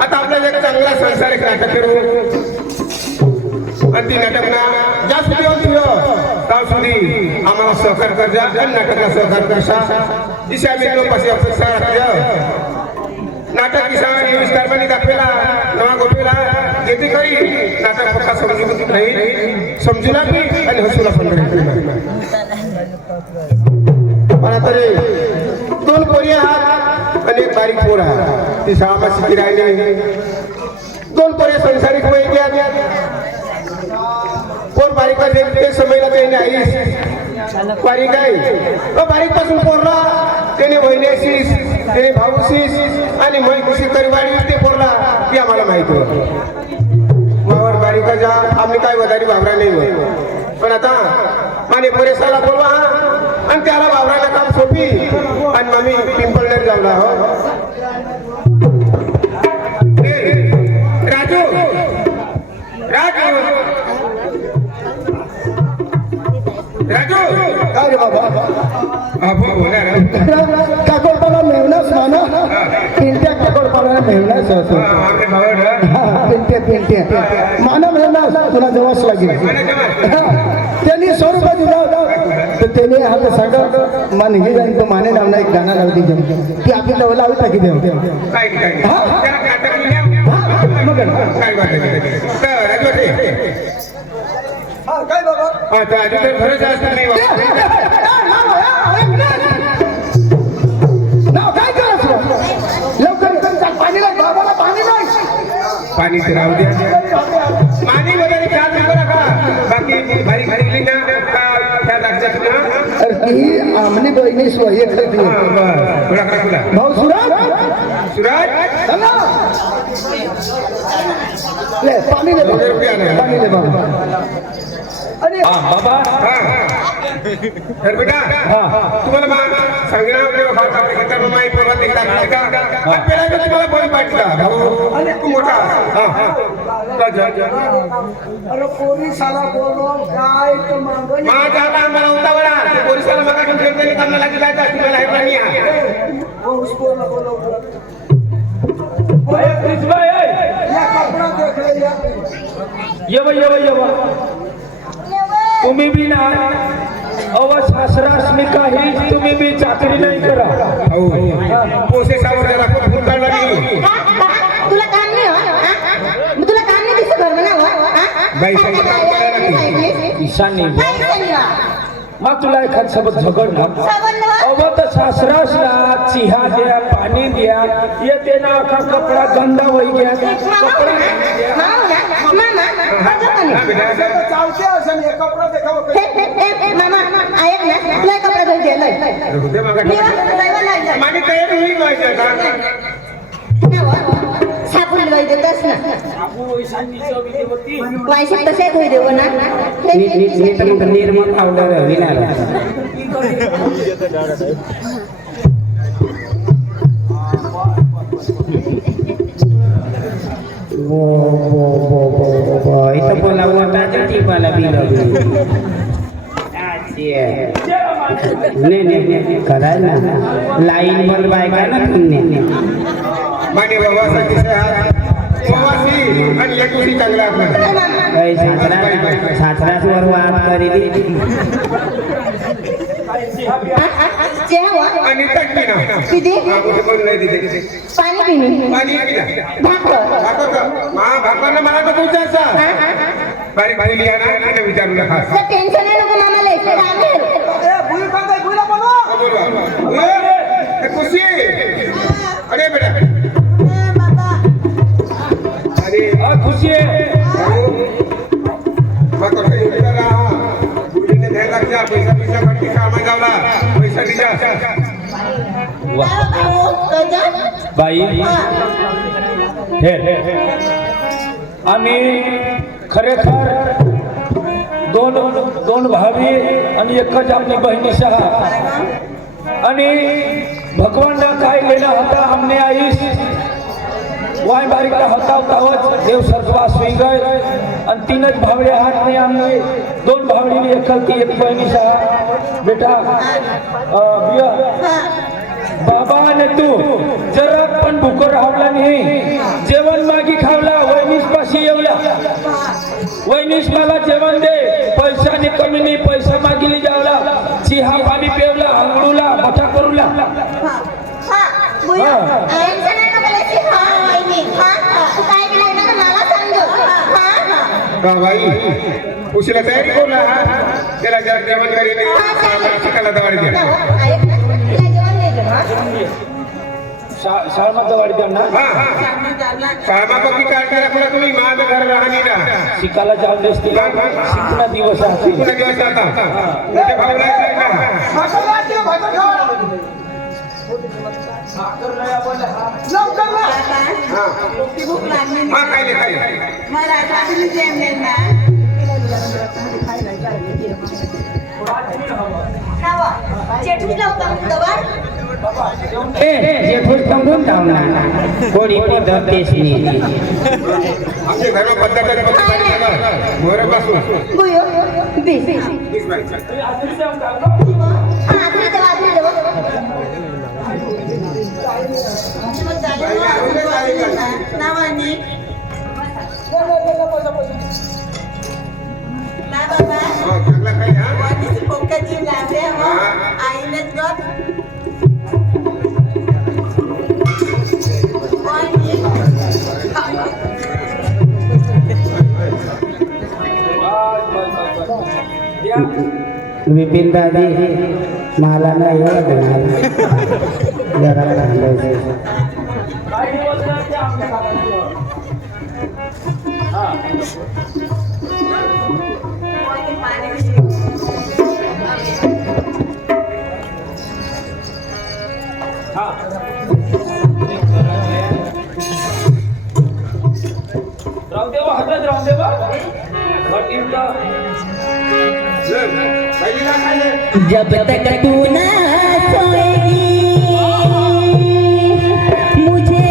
आता आपल्याला एक चांगला संसारिक नाटक करू आणि ती नाटक ना जास्त दिवस ताव सुधी आम्हाला सहकार करजा आणि नाटकला सहकार करसा दिशा मी लोक पाशी अपेक्षा राखजा नाटक किसान विस्तारपणे दाखवेला नवा गोठवेला जेथे करी नाटक पक्का समजू नाही समजूला बी आणि हसूला पण नाही पण आता रे दोन पोरी आहात आणि एक बारीक पोर आहे ती शाळा शिकी राहिली दोन पोरे संसारिक वय घ्या कोण बारीक ते समयला त्याने आईस बारीक आहे बारीक पासून पोरला त्याने वहिनीशीस त्याने भाऊशीस आणि मै खुशी करीवाडी ते पोरला ती आम्हाला माहिती होतं मावर बारीकाच्या आम्ही काय वदारी वावरा नाही होत पण आता माने पोरेसाला बोलवा आणि त्याला वावराला काम सोपी आणि आम्ही पिंपळनेर जाऊला हो राजू राजू राजू काय रे बाबा बोला काकोडपाला मेवणाच ना पिंट्या काकोडपाला मेवणाच पिंट्या माना मेवणाच तुला जवळच लागेल त्यांनी 100 रुपये दिला तर त्याने आता सांगा मान हे जाईन तो माने नावना एक गाणं लावती ती आपली जवळ लावू टाकी देऊ काय बाबा खरंच असं नाही काय करायचं लवकर पाणी नाही बाबाला पाणी नाही पाणी तर राहू द्या पाणी वगैरे चार नका का बाकी बारीक बारीक लिंगा आमनी बहिणी सोय भाऊ सुराज सुराज पाणी दे पाणी दे बाबा अरे बाबा तर बेटा तुम्हाला सांगितलं माई परवा निघता तुम्हाला बळी पाठला तू मोठा अरे पोलिसाला बोलव काय माझा आता आम्हाला होता बडा पोलिसाला मग खेळताना कामाला लागला तुम्हाला हे पाणी तुम्ही बी ना सासरास मी काही तुम्ही बी चाकरी नाही करा पोसेसावर काढला तुला काम नाही हो तुला काम नाही दिसत घर म्हणा ईशानी मग तुला एखाद सोबत झगडला तर सासरास ना चिहा द्या पाणी द्या येते ना का कपडा गंदा होई गया कपडा चालते असं कपडा देखाव मामा ऐक ना तुला कपडा धुवून गेलाय माझी तयारी होईल साबून लय देतस ना पैसे तसे धुई देऊ ना निर्मल पावडर विनार इथं बोला मोठा ती मला बिल नाही करायला ना लाईन वर बायका ना तुम्ही माने बाबासाठी आणि लेकूशी चांगला सासरास वर वाद करी आणि टक्की ना किती नाही दिले पाणी पिणे पाणी भाकर भाकरनं मला तर विचारसा बारीक बारीक लिहा ना विचारू नका टेन्शन आहे नको मामा लय खुशी अरे बेटा अरे खुशी आहे पैसा पैसा खर्ची कामा गावला पैसा दिजा बाई हे आम्ही खरेखर दोन भावी आणि एकच आपली बहिणीसह आणि भगवानला काय लेना होता हमने आईस वाय बारीकला होता देव सर्गवास होई गए आणि तीनच भावडे हात नाही आम्ही दोन भावडीने एकलती एक बहिणीसह बेटा बाबा आणि तू जरा पण भूक राहला नाही जेवण मला जेवण दे पैशाने कमी नाही पैसा मागिली जावला चिहा पाणी पेवला आंघोळूला मोठा करूला बुया यांचं नाही का बोलायची वहिनी तू काय केलं ना मला सांग का बाई उशीला तयारी करू ना त्याला जरा जेवण करी शिकायला दवाडी द्या जेवण द्यायचं शाळेमध्ये वाढ करणार कामा पक्की काळजी राखला तुम्ही माझं घर राहणी ना शिकायला जाऊन असते शिकणा दिवस आहे पुन्हा दिवस आता मोठे भाऊ नाही भूक लागली हा काय नाही काय मला रात्री जेवण ना चटणीला होता जेठूर समजून धावला कोणी पद्धत देशनी आमच्या घरात पद्धत मोर बसून बुयो दे नावानी ना बाबा चांगला काय हा वाणीची पोकाची लावले हो आईनेच गप विपिन दादी मला नाही ओळखणार जरा थांबायचं. रामदेवा हातात रामदेवा जब तक तू ना सोएगी मुझे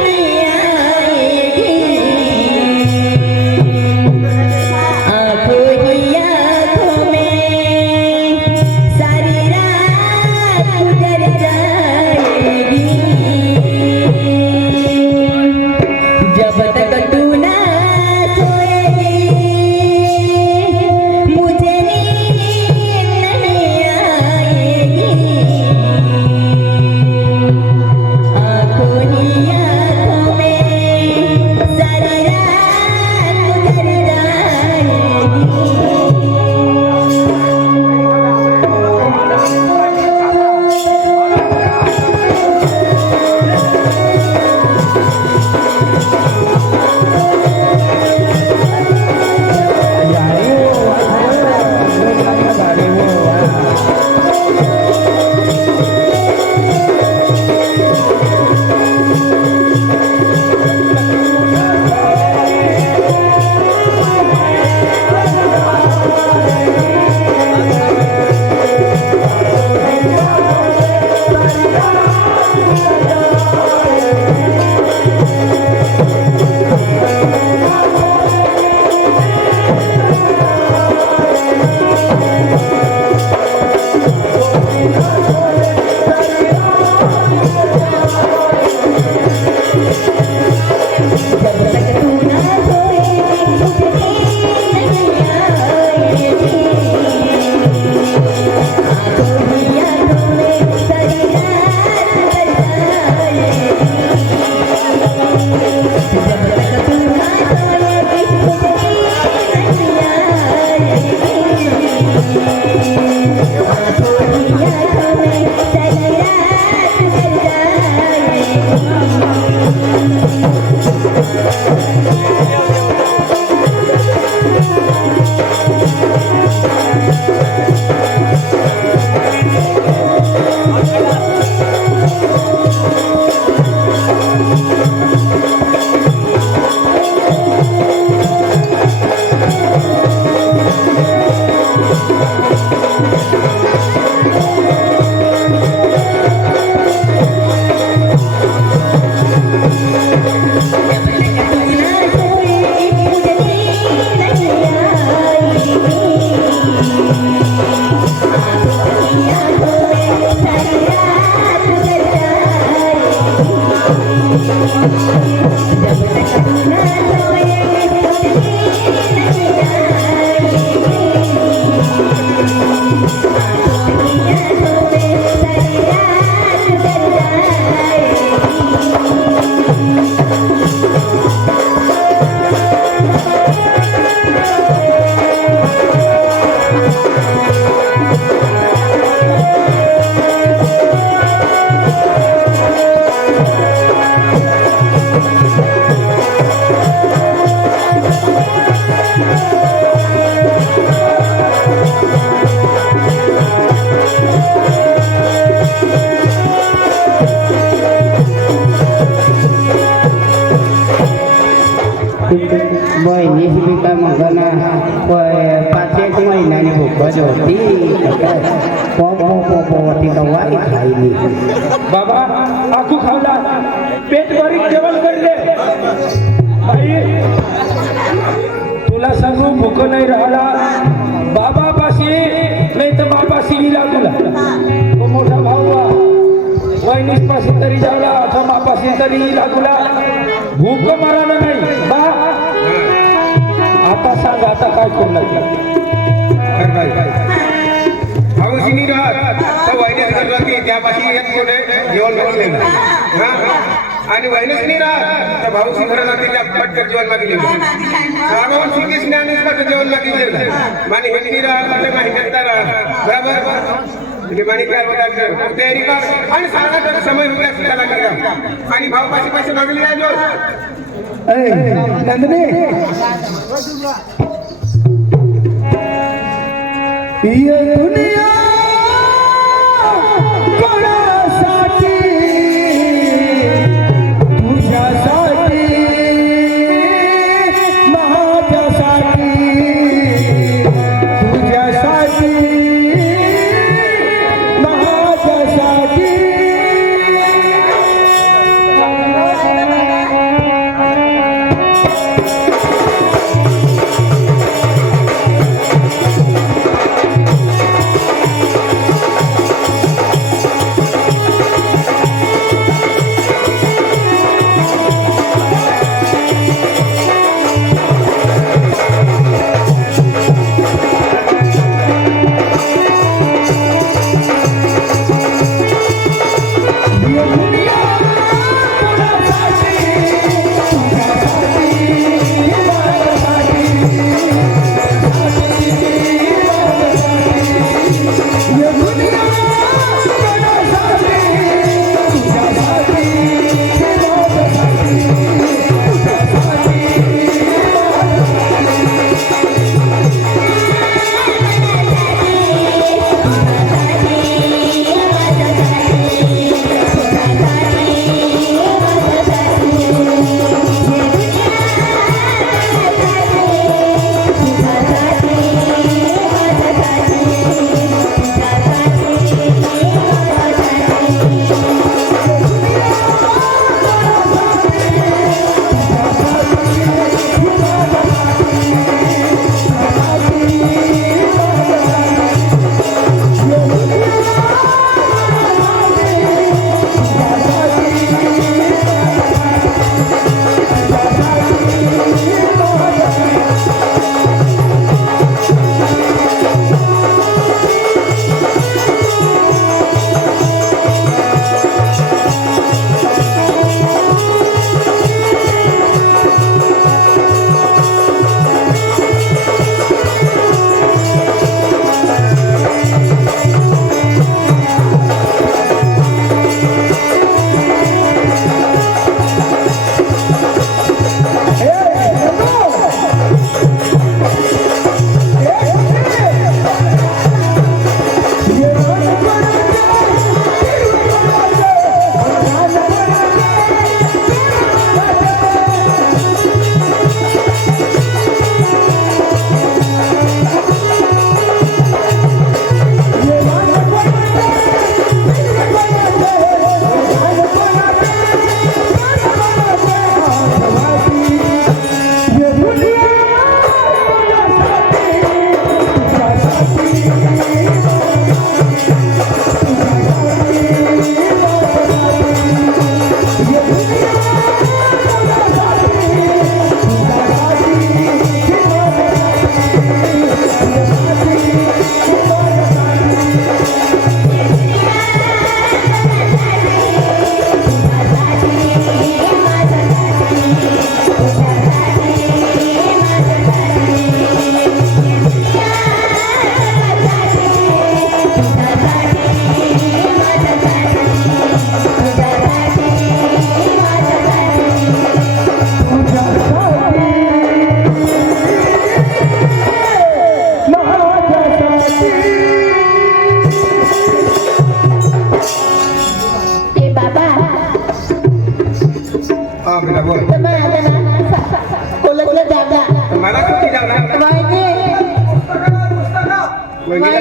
नहीं आएगी आंखों ही आंखों में सारी रात गुजर जाएगी जब तक तू ना सोएगी मुझे नींद नहीं आएगी आंखों ही आंखों में सारी रात गुजर जाएगी जब तक तू ना सोएगी बहिणीच बी काय म्हणताना 5-1 महिन्याने भूकच होती ती वाईट खायली बाबा आखू खावला पेट बारीक जेवण करले आई तुला सांगू भूक नाही राहिला बाबापाशी नाही तर बापाशी गेला तुला तो मोठा भाऊ वहिनीस पाशी तरी जावला अथवा बापाशी तरी गेला तुला भूक मरायला नाही बा आता सांग आता काय करू लागला भाऊशीनी राहत तर वहिनीच करत त्यापाशी एक कोणी जेवण मागलेलं आणि वहिनीच राहत तर भाऊशी घरात लागते पटकन जेवण मागितलेलं रामावर श्रीकृष्ण ज्ञानेश्वर जेवण मागितलेलं माने हेनी राहत माहिती बरोबर माने काय होतात तयारी कर आणि सारा जर समय हुकला शिकायला लागला आणि भाऊपाशी पैसे मागले जायचो नंदनी ये दुनिया कोणासाठी तुझ्यासाठी माझ्यासाठी तुझ्यासाठी माझ्यासाठी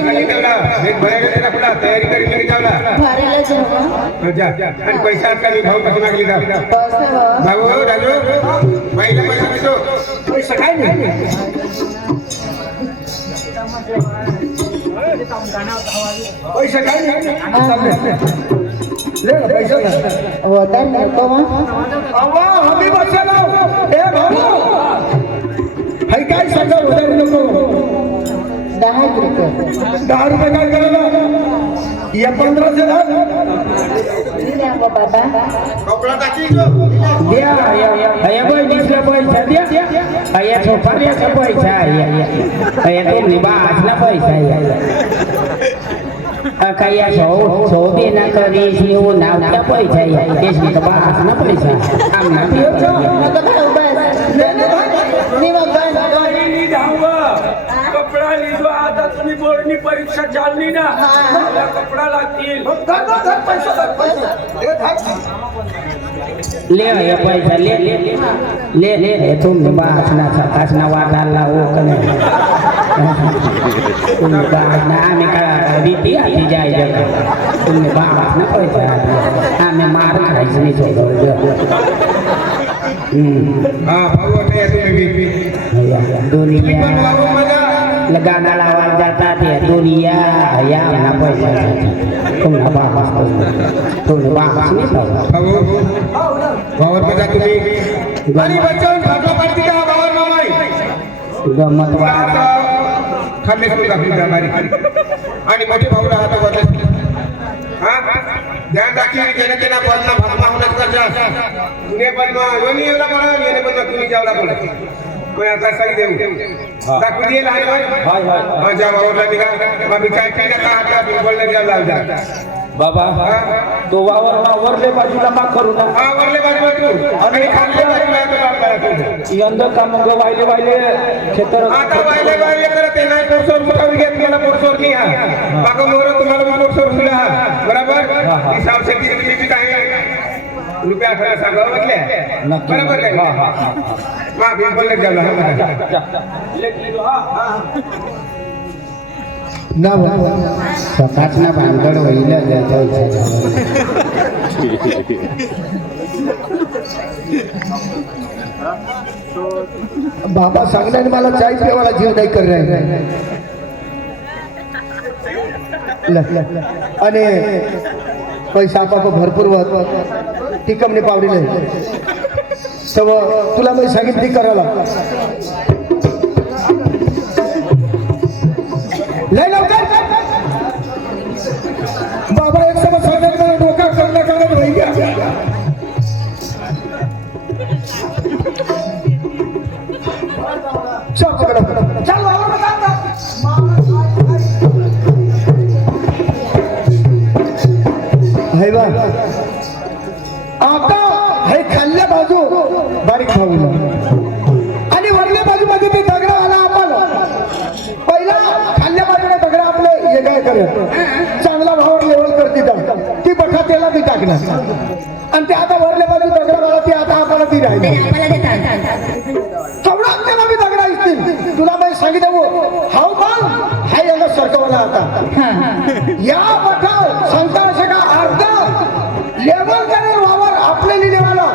सांगितलं तेवढा एक भरायला त्याला पुढा तयारी करी मी जावला भरायला जाऊ जा आणि पैसा का मी भाऊ कसं मागली जा भाऊ राजू पहिला पैसा देतो पैसा काय नाही पैसा काय नाही ले ना पैसा वदार नको मग अवा आम्ही बसलो ए भाऊ हाय काय सांगा उधारी नको 10 रुपये 10 रुपये काय करायला या 1500 दिले आम्हा बाबा कपडा टाकी जो द्या अया बहिणीला पैसा द्या अया छोपाऱ्याचा पैसा अया तुम्ही बासला पैसा कया सौ देना करीस निवो नावच्या पैसा तेच मी तर बासला पैसा आमना नको भाऊ बस मी मग बस बहिणी धाव कपडा लिहिलो आता तुम्ही बोर्डनी परीक्षा चालली ना मला कपडा लागतील ले अया पैसा ले तुम्ही बासना वाटायला हो का नाही तुम्ही बासना आम्ही का भीती आधी जायचं तुम्ही बासना पैसा आम्ही मार खायचं नाही सोडलं हा भाऊ आता तुम्ही दोन्ही पण भाऊ माझा गाणं लावायला जातात या दोन्ही या ना पैसा तुम्हाला बाबा तुम्ही बाबा भाऊ भावर माझा तुम्ही आणि बच्चन भागला पाडती का भावर मामाई गमत आता खाल्ले सुरू दाखवली जा बारीक आणि मोठे भाऊ राहतो बदल हा ध्यान राखी जेने तेना बोलना भागमा होणार कर जा तुने बनमा योनी एवढा बोला येने बनमा तुम्ही जावला बोला कोई आता सही देऊ दाखवू दिए लाय हाय हाय माझ्या भावाला निघा मग काय काय का हाता बोलले जा लाव जा बाबा तो वावर ना वरले बाजूला मा करू ना हा वरले बाजूला तू आणि खाल्ले बाजूला तो आपल्याला तू यंदा का मग वायले खेतर आता वायले वायले करत आहे नाही पोरसोर मुखावी घेत मला पोरसोर नाही हा बाबा मोर तुम्हाला पण पोरसोर दिला हा बरोबर हिसाब से किती किती आहे रुपया खरा सांगा म्हटले बरोबर आहे मा बिल बोलले जावला ना स्वतःच ना भानगड होईल बाबा सांगण्याने मला चाय प्यावाला जीव नाही कर रहे आणि पैसा आपा भरपूर होत ती कमने पावलेलं तर तुला मी सांगितली करायला लय लवकर बाबा एक समज सांगण्यात डोका करण्यात राही गया चल पकड़ चल बा आता हे खाल्ल्या बाजू बारीक खाऊ आणि वरल्या बाजूमध्ये ते दगड आला आपण पहिला खाल्ल्या बाजूला दगड आपले हे काय करत चांगला भावावर लेवल करते ती बठा त्याला ती टाकणार आणि ते आता वरल्या बाजू दगड आला ती आता आपल्याला ती राहिली तेवढा त्याला मी दगडा असतील तुला मी सांगितलं हाव पण हाय यांना सरकवला आता या बठा संतान का अर्ध लेवल करेल वावर आपल्या लेवलला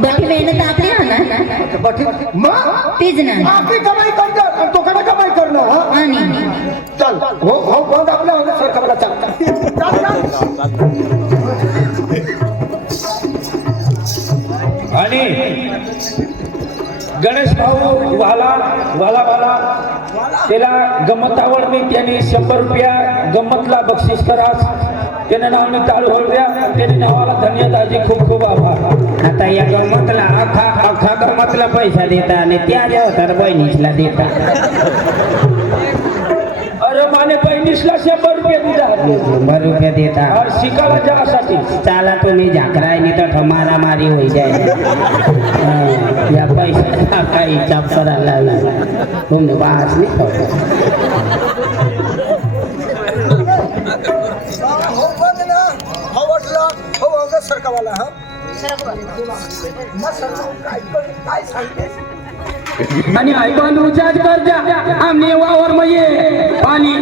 बाकी मेहनत आपली होणार बठी मग तीच ना आपली कमाई करतो तो कडे कमाई करणं हा आणि चल हो हो बंद आपल्या होते सरकवला चल आणि गणेश भाऊ वाला त्याला गमत आवडली त्यांनी 100 रुपया गमतला बक्षीस करास त्याने नावने चालू होऊ द्या त्याने नावाला धन्यवादाचे खूप खूप आभार आता या गमतला अख्खा गमतला पैसा देता आणि त्या जेवतात बहिणीला देता अरे माने बहिणीसला 100 रुपये दिला 100 रुपये देता और शिकायला जासाठी चाला तुम्ही झाकराय नाही तर मारामारी होई जाए या पैसा काही चाप करायला लागला तुम्ही बास नाही हो बंद ना हो वाटला हो अगं सरकवाला हा काय सांगते आणि आई पण रिचार्ज कर जा आमने वावर मग ये पाणी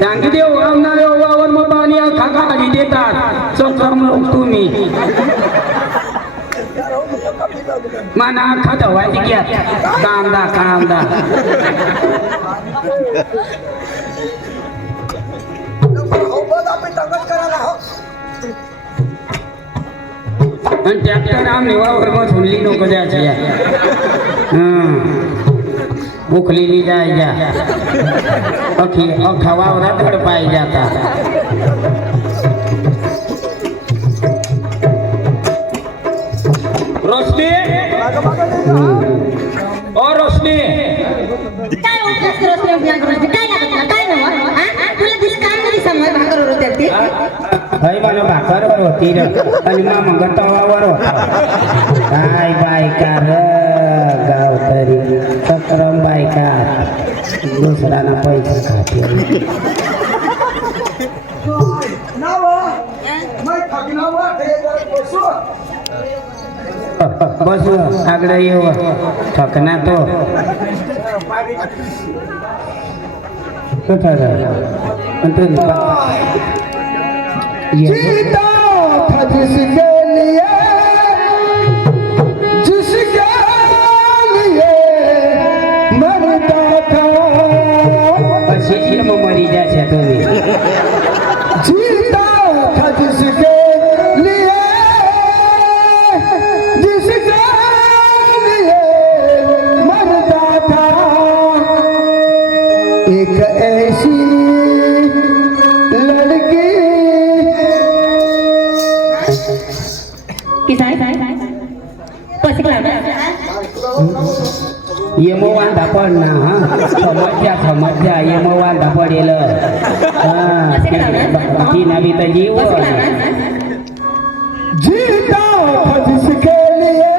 सांगी देऊ आमना वावर मग पाणी खाका खाली देतात चक्रम तुम्ही माना खाता व्हायची घ्या कांदा कांदा आणि ट्रॅक्टर आमने वावर मग झुलली नको द्यायची उखलेली जायच्या अख्खा वावरात धड पाहिजे आता रोशनी ओ रोशनी काय उठलास की रोज उठला रोज काय लागत तुला काय नव्ह हा तुला दिलं काम नाही समज भाकर होते ते हय मला भाकरवर होती र आणि मामा गटावावर होता काय बायका र गाव तरी सक्रम बायका दुसऱ्याना पैसे खाते बस आगडं येऊ थकना तो जीता था जिसके लिए जिसके लिए मरता था अशी मरी जायच्या तुम्ही जीता था जिसके लिए जिसके लिए मरता था एक ऐसी लड़की येमो वांधा पडना हा समज जा येमो वांधा पडेल ती नवी तर जीव जीता था जिसके लिए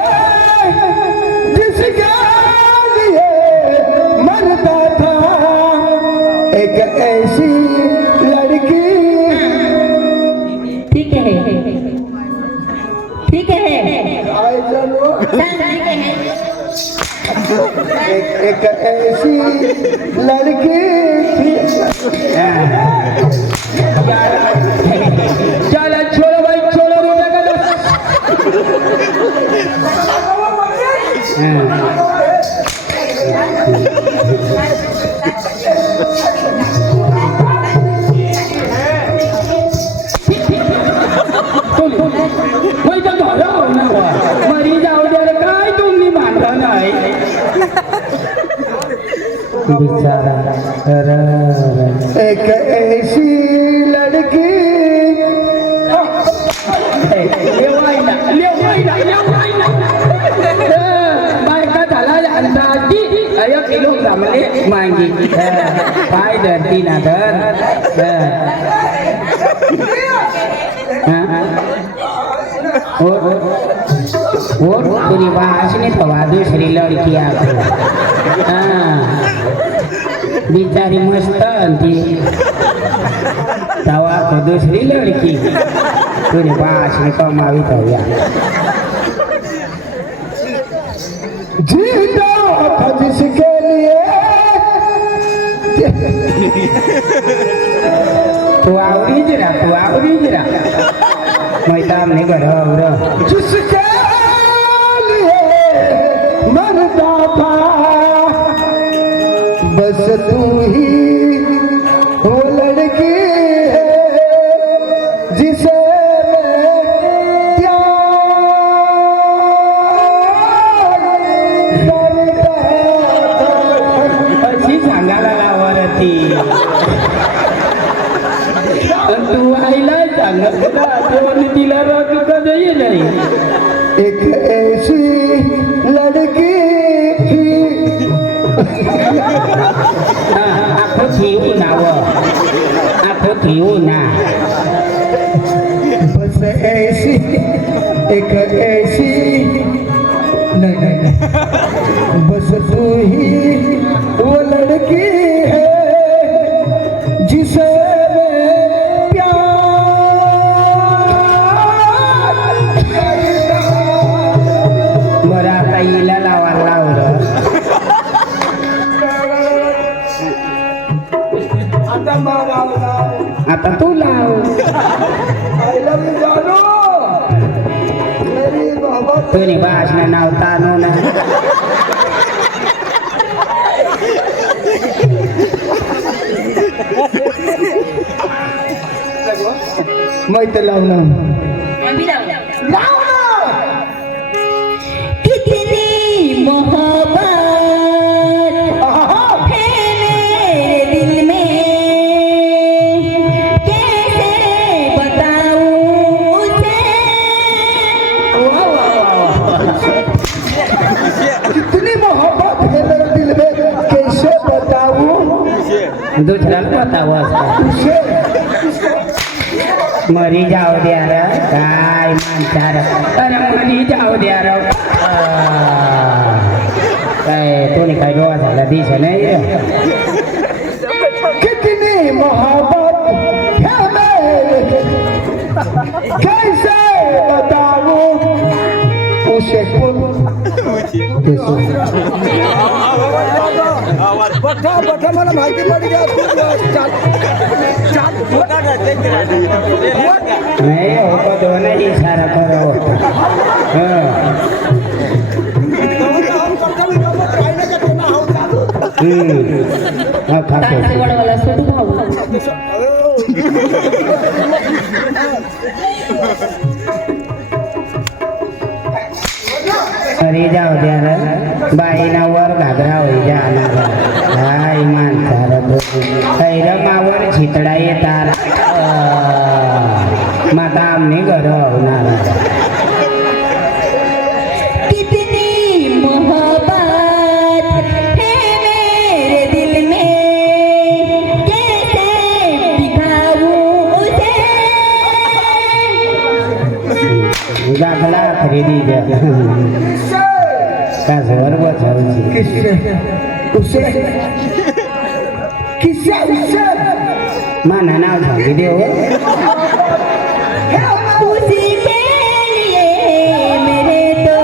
जिसके लिए मरता था एक ऐसी लड़की ठीक है ठीक है आए चलो एक ऐसी लड़की थी चला छोड़ो भाई छोड़ो रोटा का मैं तो घरा ना मरी जाऊ दे काय तुम्ही मानता नाही बिचारा एक ऐसी लड़की बायका झाला अंदाजी किलोग्रामले मांगी पाय धरती ना धर वो तेरी बात नहीं थवा दूसरी लड़की आपको बिचारी मस्त ती तवा को दूसरी लड़की तेरी बात नहीं कमावी थव्या जीता था जिसके लिए तू आवडीच रा मैदान नहीं घर जिसके लिए मरता था बस तू ही वो लड़की है जिसे मैं प्यार करता था। अशी सांगायला लावरती तू आईला सांगत तिला रॉक कधी नाही एक ऐसी लड़की थी आखो ठेवू ना बस ऐसी एक ऐसी नहीं बस तू ही वो लड़की है जिसे मैं प्यार बरं आता हिला लावा तुनी भाषण नाव तानो ना मैत्र लावणं कितनी मोहब्बत है मेरे दिल में कैसे बताऊं उसे कितनी मोहब्बत है मेरे दिल में कैसे बताऊं दुसरा बतावं असतं उसे मरी जाऊ द्या र काय माणसार अरे मरी जाऊ द्या र काय कोणी काय डोळा झाला दिस नाही कितनी मोहब्बत है मेरे कैसे बताऊं उसे खुद मला माहिती पडी नाही हो दोनही इशारा करो वाला सोडू भाऊ अरे जाऊ द्या र बाईना वर घागरा होई जाणार काय माणसार कैरमावर छितडा येतात माता आमने घर होणार कितनी मोहब्बत है मेरे दिल में कैसे दिखाऊं उसे दाखला खरेदी कासवर बसवची किससे उसे किससे उसे माना नाव सांगी देव उसी के लिए मेरे तो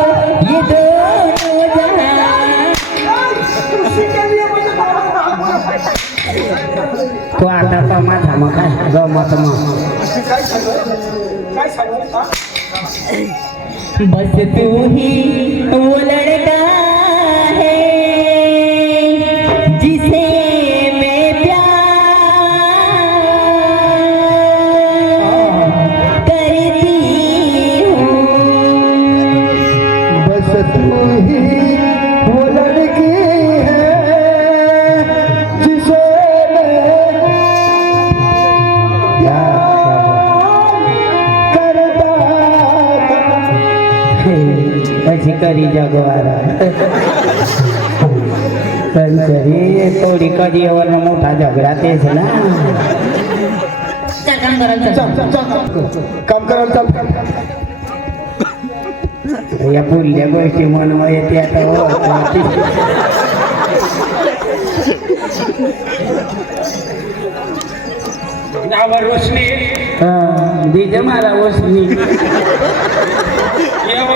ये दोनों जहां तो आता तो माझा मग काय गमत मग बस तू ही वो लड़का है जिसे मैं प्यार करती हूँ बस तू ही वो लड़की है जिसे मैं करता પછી કરી જગવારા પણ કરી થોડી કરી અવરના મોટા ઝઘડા તે છે ને चल काम करायला चल काम करायला चाल या बोलल्या गोष्टी म्हणून येते आता नावर रोशनी बीज मारा वसनी येव